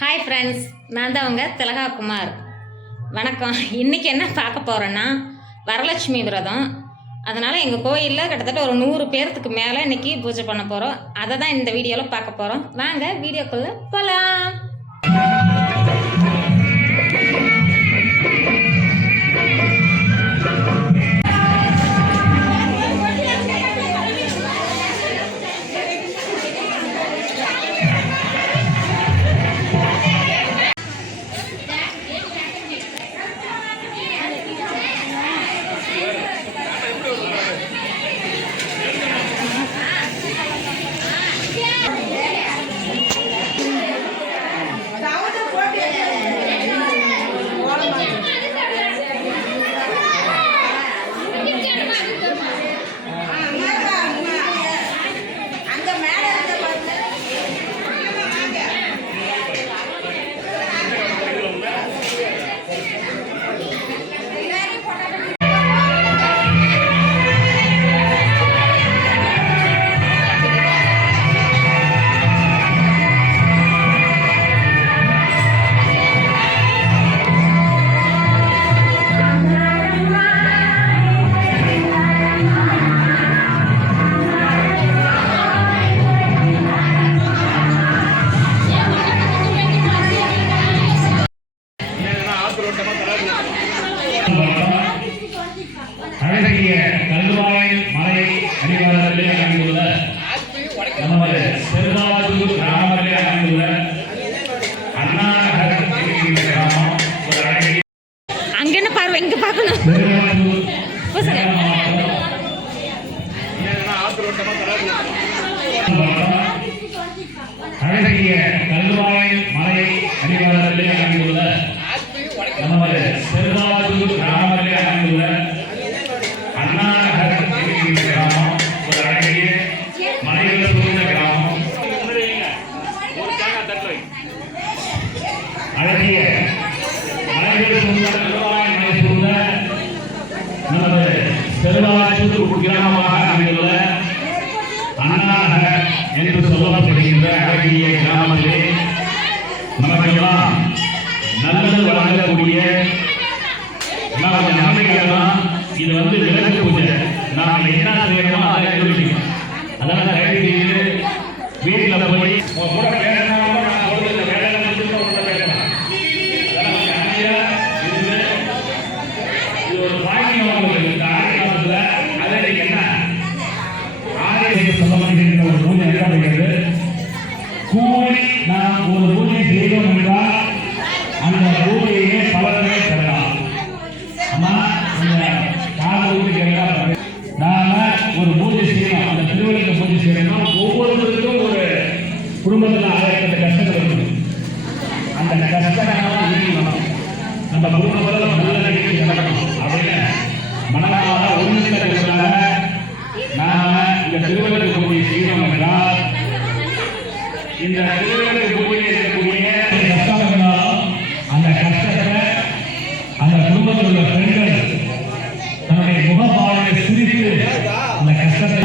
Hi friends நான் தான் அவங்க திலகா குமார் வணக்கம். இன்றைக்கி என்ன பார்க்க போகிறோன்னா வரலட்சுமி விரதம். அதனால் எங்கள் கோயிலில் கிட்டத்தட்ட ஒரு நூறு பேர்த்துக்கு மேலே இன்றைக்கி பூஜை பண்ண போகிறோம் அதை தான் இந்த வீடியோவில் பார்க்க போகிறோம் வாங்க வீடியோக்குள்ளே போகலாம் அழகிய கல்வாய் மலை அடிவாரத்திலே அமைந்துள்ள நமது செல்வாதூர் கிராமத்திலே அமைந்துள்ள அண்ணா நகர் என்கின்ற கிராமம். ஒரு அழகிய அங்கே என்ன பார்வை? இங்கே பார்க்கணும். அழகிய மலை அடிவாரத்திலே அமைந்துள்ள நமது அண்ணா என்று சொல்லப்படுகின்ற அழகிய கிராமத்திலே நமக்கெல்லாம் நல்லது வழங்கக்கூடிய நம்ம இது வந்து விளக்கு பூஜை. நாம என்ன செய்யணுமோ அதை கண்டுபிடிக்கணும். அதனால தயவு செய்து வீட்டில் போய் கூட பேசினாலும் நான் நம்ம குடும்பத்தில் நல்ல நிகழ்ச்சி நடக்கணும் அப்படின்னு மனதார ஒன்றுக்காக நாம இந்த திருவிழா பூஜை செய்யணும் என்றால் இந்த திருவிழா பூஜை இருக்கக்கூடிய கஷ்டம் இருந்தாலும் அந்த கஷ்டத்தை அந்த குடும்பத்தில் உள்ள பெண்கள் தன்னுடைய முகபாவனை சிரித்து அந்த கஷ்டத்தை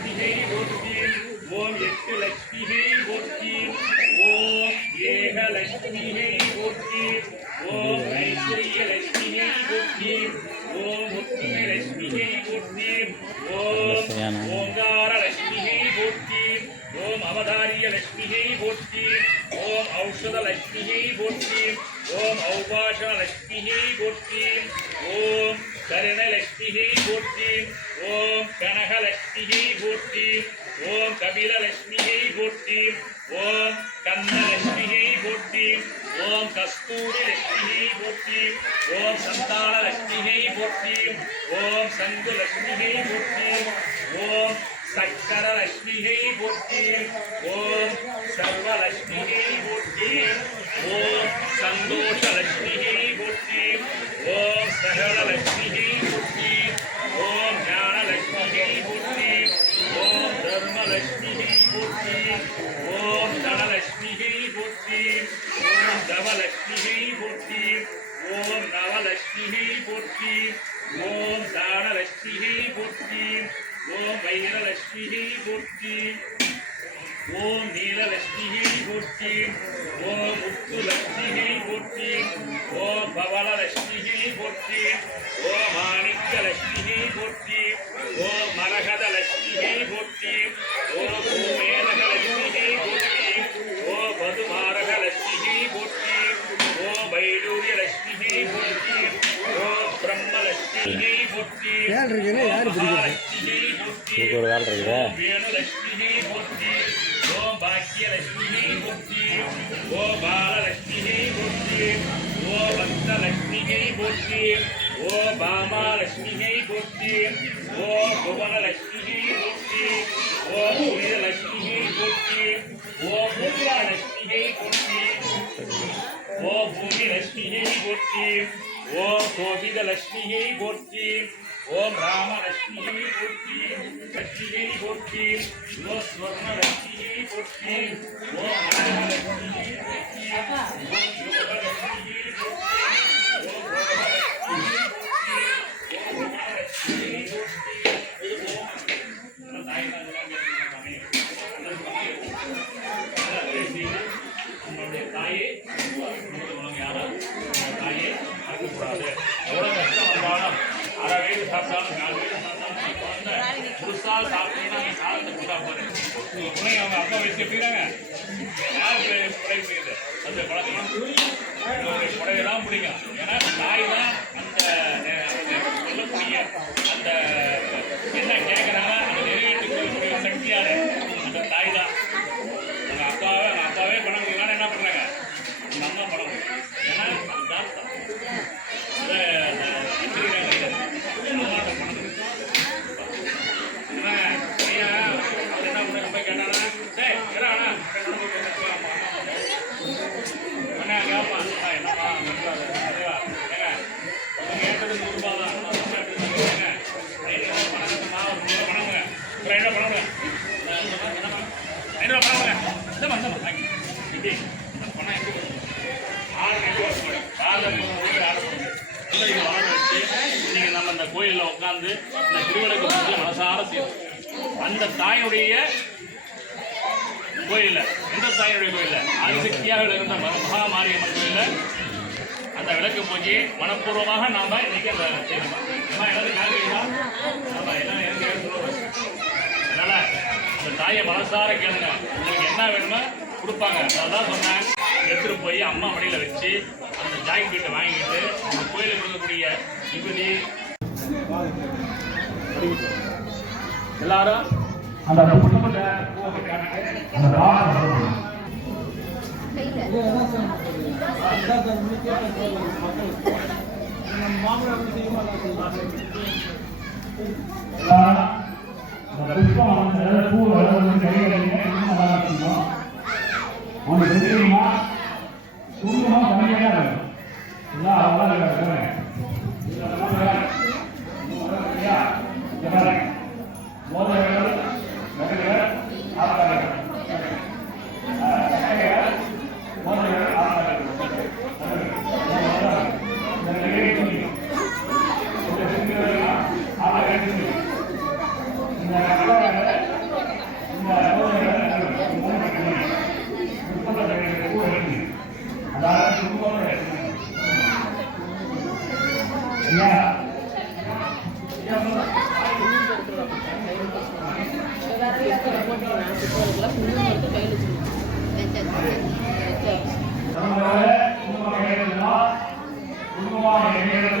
ஊர்ஜித லட்சுமியை போற்றி ஓம் எட்டு லட்சுமியை போற்றி ஓம் ஏக லட்சுமியை போற்றி ஓம் ஐஸ்வர்ய லட்சுமி போற்றி ஓம் ஒற்றுமை லட்சுமியை போற்றி ஓம் ஓங்கார லட்சுமியை போற்றி ஓம் அவதாரிய லட்சுமியை போற்றி ஓம் ஔஷத லட்சுமியை போற்றி ஓம் ஔபாஷண லட்சுமியை போற்றி ஓம் கருண லட்சுமியை போற்றி ஓம் கனக லட்சுமியை போற்றி ஓம் கபில லட்சுமியை போற்றி ஓம் கந்த லட்சுமியை போற்றி ஓம் கஸ்தூரி லட்சுமியை போற்றி ஓம் சந்தான லட்சுமியை போற்றி ஓம் சங்கு லட்சுமியை போற்றி ஓம் சக்கர லட்சுமியை போற்றி ஓம் சர்வலட்சுமியை போற்றி ஓம் சந்தோஷ லட்சுமியை போற்றி ஓம் தானலட்சுமியை போற்றி ஓம் வைரலட்சுமியை போற்றி ஓம் நீலலட்சுமியை போற்றி ஓம் முத்துலட்சுமியை போற்றி ஓம் பவளலட்சுமியை போற்றி ஓம் மாணிக்க லட்சுமியை ஓம் மரகத ஓம் பிரம்ம லட்சுமியை போற்றி. மகாலட்சுமியை போற்றி. ஒரு வேலை இருக்குதா. போற்றி. ஓம் பாக்கியலட்சுமியை போற்றி. போற்றி. ஓம் பக்தலட்சுமியை போற்றி. ஓம் பாமாலட்சுமியை போற்றி. லட்சுமியை போற்றி ஓம் கோபித லட்சுமியை போற்றி ஓம் ராம லட்சுமியை போற்றி லட்சுமியை போற்றி ஓம் ஸ்வர்ண லட்சுமியை போற்றி ஓம் நாராயண லட்சுமியை குழந்தை சாப்பிட்டீங்கன்னா நீ சாதத்தை கொடுத்தா அவங்க அப்பா வயசு எப்படிங்கிறாங்க யாருக்கு இன்னைக்கு நம்ம இந்த கோயில்ல உட்கார்ந்து இந்த திருவிளக்கு பூஜை மனசார அந்த தாயுடைய கோயிலில் எந்த தாயுடைய கோயில்ல ஆதிசக்தியாக இருந்த மகா மாரியம்மன் கோயிலில் அந்த விளக்கு பூஜை மனப்பூர்வமாக நாம இன்னைக்கு அந்த அம்மா, அதனால அந்த தாயை மனசார கேளுங்க. உங்களுக்கு என்ன வேணுமோ கொடுப்பாங்க. அதான் சொன்னேன். எடுத்துட்டு போய் அம்மா மடியில் வச்சு அந்த ஜாக்கெட் வீட்டை வாங்கிட்டு அந்த கோயிலுக்கு இருக்கக்கூடிய விபூதி. எல்லாரும் அந்த புஷ்பம் வந்து பூ வளர்ந்து கைகளில் நல்லா இருக்கணும் உனக்கு தெரியுமா துன்பம் கம்மியாக இருக்கும் நம்மளோட குடும்ப கையெழுத்துனா குடும்பமாக இணைகிறது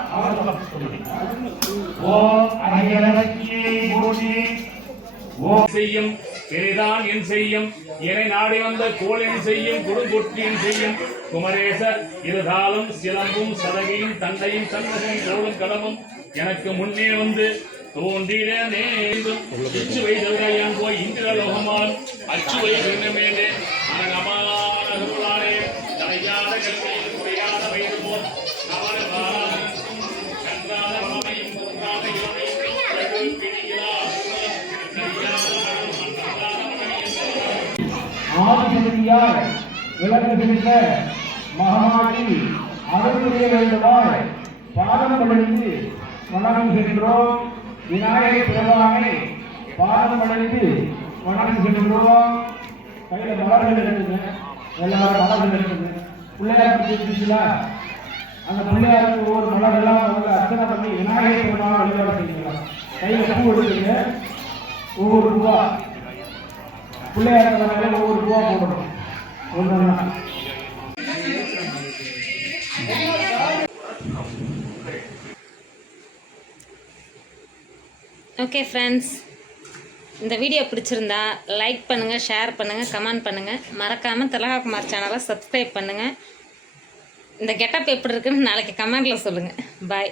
இந்த செய்யும் பெரிதான் என் செய்யும் என நாடி வந்த கோளின் செய்யும் கொடுங்கொட்டியின் செய்யும். குமரேசர் இருதாலும் சிலம்பும் சதகையும் தண்டையும் சந்தகம் தோளும் கடமும் எனக்கு முன்னே வந்து தோன்றிட நேர்ந்தும் இச்சுவை தல்கையான் போய் இந்திரலோகமான் அச்சுவை விருந்தமேலே அனகமானே தலையாத குறையாத போல் ஆதிசக்தியாய் விளங்குகின்ற மகமாயி அருள் புரிய வேண்டுமாய் பாதம் படைத்து வணங்குகின்றோம். விநாயகர் பெருமானை பாதம் படைத்து வணங்குகின்றோம். கையில மலர்கள் இருக்குது. எல்லாரும் மலர்கள் இருக்குது. பிள்ளையார் இருந்துச்சுல? அந்த பிள்ளையாருக்கு ஒவ்வொரு மலர்கள்லாம் வந்து அர்ச்சனை பண்ணி விநாயகர் பெருமானை வழிபாடு செய்யலாம் கையில பூ எடுத்துங்க ஒவ்வொரு ரூபா பிள்ளையார் ஒவ்வொரு ரூபா போடணும் ஒன்று ஓகே ஃப்ரெண்ட்ஸ் இந்த வீடியோ பிடிச்சிருந்தா லைக் பண்ணுங்கள் ஷேர் பண்ணுங்கள் கமெண்ட் பண்ணுங்கள் மறக்காமல் திலகாகுமார் சேனலை சப்ஸ்கிரைப் பண்ணுங்கள் இந்த கெட்டப் எப்படி இருக்குன்னு நாளைக்கு கமெண்டில் சொல்லுங்கள் பாய்